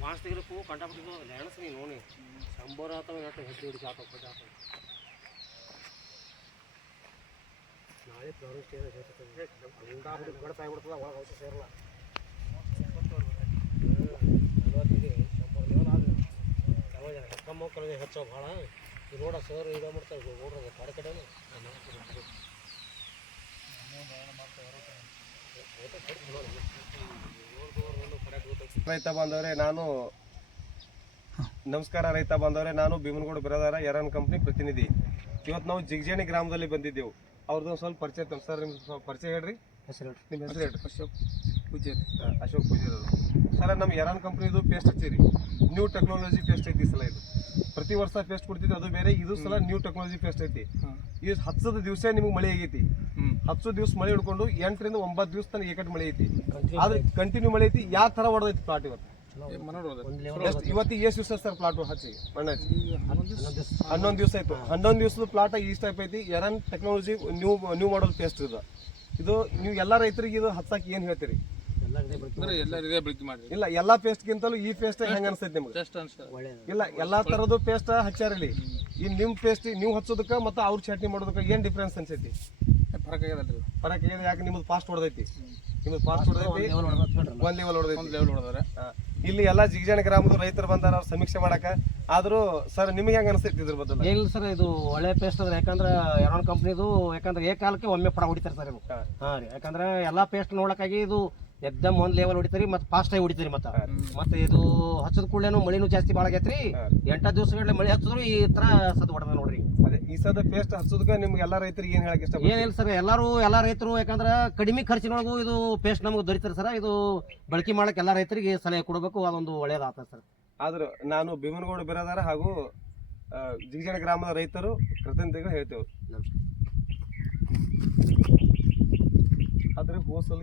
Mass ಕಂಡಾಬಿಟ್ಟಿದ್ದು ಲೆಣಸ್ ನೀನು ನೋಡಿ. ಶಂಬರ್ ಅಥವಾ ಎಷ್ಟು ಹೆಚ್ಚು ಹಿಡಿದು ಆತ ಕೊಟ್ಟು ಆತ ನಾಳೆ ಪ್ರಾಬ್ಲಮ್ ಸ್ಟೇಜ್ ಅಂಡಾಬಿಟ್ಟು ಬಿಡ್ತಾ ಆಗ್ಬಿಡ್ತದ ಒಳಗೆ ಅವಶ್ಯ ಸೇರಲ್ಲ ಮಕ್ಕಳಿಗೆ ಹೆಚ್ಚೋ ಭಾಳ ಈ ರೋಡ ಸರ್ ಇದು ಮಾಡ್ತಾರೆ ರೋಡ್ರಾಗ ಕಡೆ ಕಡೆನು ರೈತ ಬಾಂಧವರೇ ನಾನು ನಮಸ್ಕಾರ ರೈತ ಬಾಂಧವರೇ ನಾನು ಭೀಮನಗೌಡ ಬ್ರದರ ಎರನ್ ಕಂಪ್ನಿ ಪ್ರತಿನಿಧಿ. ಇವತ್ತು ನಾವು ಜಿಗ್ಜೇಣಿ ಗ್ರಾಮದಲ್ಲಿ ಬಂದಿದ್ದೆವು. ಅವ್ರದ್ದು ಸ್ವಲ್ಪ ಪರಿಚಯ ತಮ್ಮ ಸರ್ ನಿಮ್ಮ ಸ್ವಲ್ಪ ಪರಿಚಯ ಹೇಳ್ರಿ. ಹೆಸರು ನಿಮ್ಮ ಹೆಸರು ಹೇಳ್ರಿ. ಅಶೋಕ್ ಪೂಜಾರಿ. ಅಶೋಕ್ ಪೂಜಾರಿ ಸರ್ ನಮ್ಮ ಎರನ್ ಕಂಪ್ನಿದು ಪೇಸ್ಟ್ ಹಚ್ಚಿರಿ. ನ್ಯೂ ಟೆಕ್ನಾಲಜಿ ಪೇಸ್ಟ್ ಐತಿ ಸಲ ಇದು. ಪ್ರತಿ ವರ್ಷ ಪೇಸ್ಟ್ ಕೊಡ್ತಿದ್ವಿ ಅದು ಬೇರೆ ಇದು ಸಲ ನ್ಯೂ ಟೆಕ್ನಾಲಜಿ ಪೇಸ್ಟ್ ಐತಿ. ಈ ಹಚ್ಚದ ದಿವಸ ನಿಮ್ಗೆ ಮಳೆ ಆಗೈತಿ. ಹತ್ತು ದಿವಸ ಮಳೆ ಹಿಡ್ಕೊಂಡು ಎಂಟರಿಂದ ಒಂಬತ್ತು ದಿವಸ ತನಕ ಏಕಟ್ ಮಳೆ ಐತಿ. ಆದ್ರೆ ಕಂಟಿನ್ಯೂ ಮಳೆ ಐತಿ. ಯಾವ ತರ ಹೊಡೆದೈತಿ ಪ್ಲಾಟ್ ಇವತ್ತು? ಇವತ್ತಿಗೆ ಎಷ್ಟು ದಿವಸ ಸರ್ ಪ್ಲಾಟ್ ಹಚ್ಚಿ ಮಣ್ಣು ಹಚ್ಚಿ ಹನ್ನೊಂದು ದಿವಸ. ದಿವಸ. ಹನ್ನೊಂದು ದಿವಸ ಆಯ್ತು. ಹನ್ನೊಂದು ದಿವಸದ ಪ್ಲಾಟ್ ಈ ಟೈಪ್ ಐತಿ. Error technology new new model paste ಇದು. ಇದು ನೀವು ಎಲ್ಲ ರೈತರಿಗೆ ಇದು ಹತ್ತಕ್ಕೆ ಏನ್ ಹೇಳ್ತೀರಿ? ಅಂದ್ರೆ ಎಲ್ಲರೂ ಇದೇ ಬಳಕೆ ಮಾಡಿರಿ ಇಲ್ಲ ಎಲ್ಲಾ ಪೇಸ್ಟ್ಗಿಂತಲೂ ಈ ಪೇಸ್ಟ್ ಹೆಂಗ ಅನ್ಸ್ತೈತಿ ನಿಮ್ಗೆ? ಜಸ್ಟ್ ಅನ್ಸ ಇಲ್ಲ ಎಲ್ಲಾ ತರದ್ದು ಪೇಸ್ಟ್ ಹಚ್ಚಾರಿಲ್ಲಿ ಈ ನಿಮ್ ಪೇಸ್ಟ್ ನೀವು ಹಚ್ಚೋದಕ್ಕ ಮತ್ತೆ ಅವ್ರ ಚಟ್ನಿ ಮಾಡೋದಕ್ಕ ಏನ್ ಡಿಫ್ರೆನ್ಸ್ ಅನ್ಸೈತಿ? ಫರಕ್ ಆಗ್ಯದಲ್ರಿ. ಫರಕ್ ಏನಿದೆ ಯಾಕೆ ನಿಮ್ದು ಫಾಸ್ಟ್ ಹೊಡೆದೈತಿ? ನಿಮ್ದು ಫಾಸ್ಟ್ ಹೊಡೆದೈತಿ ಲೆವೆಲ್ ಹೊಡ್ದೈತ್ ಬಿಡ್ರಿ ಒಂದ್ ಲೆವೆಲ್ ಹೊಡೆದೈತಿ. ಲೆವೆಲ್ ಹೊಡೆದಾರೆ. ಇಲ್ಲಿ ಎಲ್ಲ ಜಿಗಜಾಣ ಗ್ರಾಮದ ರೈತರು ಬಂದಾರ ಅವ್ರು ಸಮೀಕ್ಷೆ ಮಾಡಕ. ಆದ್ರೂ ಸರ್ ನಿಮ್ಗೆ ಹೆಂಗ ಅನಿಸ್ತೈತಿ ಇದ್ರ ಬದಲು ಇಲ್ಲ ಸರ್ ಇದು ಒಳ್ಳೆ ಪೇಸ್ಟ್ ಅದ್ರ ಯಾಕಂದ್ರೆ ಎರಡು ಕಂಪ್ನಿದು ಯಾಕಂದ್ರೆ ಏಕಾಲಕ್ಕೆ ಕಾಲಕ್ಕೆ ಒಮ್ಮೆ ಪಡ ಹೊಡಿತಾರೆ ಸರ್ ಇದು ಹಾ. ರೀ. ಯಾಕಂದ್ರೆ ಎಲ್ಲಾ ಪೇಸ್ಟ್ ನೋಡಕ್ಕಾಗಿ ಇದು ಎಕ್ದಮ್ ಒಂದ್ ಲೆವೆಲ್ ಹೊಡಿತೀರಿ ಮತ್ತೆ ಫಾಸ್ಟ್ ಆಗಿ ಹೊಡಿತೀರಿ ಮತ್ತೆ. ಮತ್ತೆ ಇದು ಹಚ್ಚದ ಕೂಡಲೇನು ಮಳಿನೂ ಜಾಸ್ತಿ ಭಾಳ ಆಗೈತ್ರಿ. ಎಂಟ ದಿವಸಗಳ್ಲೆ ಮಳೆ ಹಚ್ಚಿದ್ರು ಈ ತರ ಸದ್ ಹೊಡೆದ ನೋಡ್ರಿ. ಈ ಸದ ಪೇಸ್ಟ್ ಹಚ್ಚೋದಕ್ಕೆ ನಿಮ್ಗೆ ಎಲ್ಲಾ ರೈತರಿಗೆ ಏನು ಹೇಳೋಕೆ ಇಷ್ಟ ಏನಿಲ್ಲ ಸರ್ ಎಲ್ಲರೂ ಎಲ್ಲ ರೈತರು ಯಾಕಂದ್ರೆ ಕಡಿಮೆ ಖರ್ಚಿನೊಳಗೂ ಇದು ಪೇಸ್ಟ್ ನಮಗೆ ದೊರೀತಾರೆ ಸರ್. ಇದು ಬಳಕೆ ಮಾಡಕ್ಕೆ ಎಲ್ಲಾ ರೈತರಿಗೆ ಸಲಹೆ ಕೊಡಬೇಕು ಅದೊಂದು ಒಳ್ಳೇದಾಗ್ತದೆ ಸರ್. ಆದ್ರೆ ನಾನು ಭೀಮನಗೌಡ ಬಿರಾದಾರ ಹಾಗೂ ಆ, ಜಿಗಜಾಣ ಗ್ರಾಮದ ರೈತರು ಕೃತಜ್ಞತೆಗಳು ಹೇಳ್ತೇವೆ. ನಮಸ್ಕಾರ. ಆದ್ರೆ ಹೋಸಲ್